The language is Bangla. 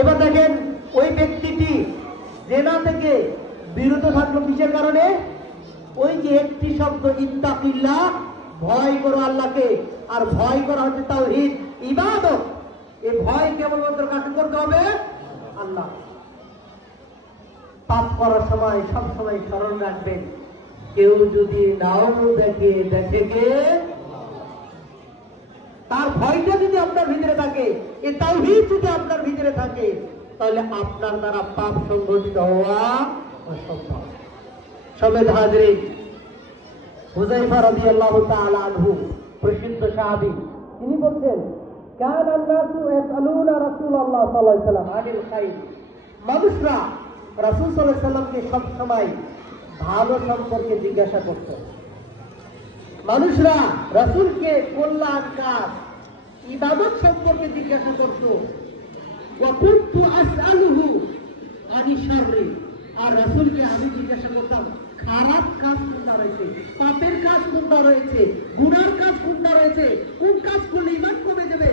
এবার দেখেন ওই ব্যক্তিটি জেনা থেকে বিরত থাকলো কিসের কারণে? ওই যে একটি শব্দ ইত্তাকিল্লাহ, ভয় করো আল্লাহকে। আর ভয় করা হচ্ছে তাওহীদ, ইবাদত। এই ভয় কেবলমাত্র কাকে করতে হবে? আল্লাহ। পাপ করার সময় সব সময় স্মরণ রাখবেন, কেউ যদি নাও দেখে, দেখে কে? তার ভয়টা যদি আপনার ভিতরে থাকে, এই তাওহীদ যদি আপনার ভিতরে থাকে, তাহলে আপনার দ্বারা পাপ সংঘটিত হওয়া অসম্ভব। সমেত হাজরিন, হুযায়ফা রাদিয়াল্লাহু তাআলা আনহু, প্রসিদ্ধ সাহাবী, তিনি বলছেন, কানা আন-নাসু ইয়াসআলুনা রাসূলুল্লাহ সাল্লাল্লাহু আলাইহি ওয়াসাল্লাম আনিল খাইর। মানুষরা রাসূল সাল্লাল্লাহু আলাইহি ওয়াসাল্লামকে সব সময় ভালো সম্পর্কে জিজ্ঞাসা করত। মানুষরা রাসূলকে কল্যাণ কাজ, ইবাদত সম্পর্কে জিজ্ঞাসা করত। ওয়া কুনতু আসআলুহু আনিশ শাররি, আর রাসূলকে আমি জিজ্ঞাসা করতাম খারাপ কাজ কোনটা রয়েছে, পাপের কাজ কোনটা রয়েছে, গুনার কাজ কোনটা রয়েছে, কোন কাজ করলে ঈমান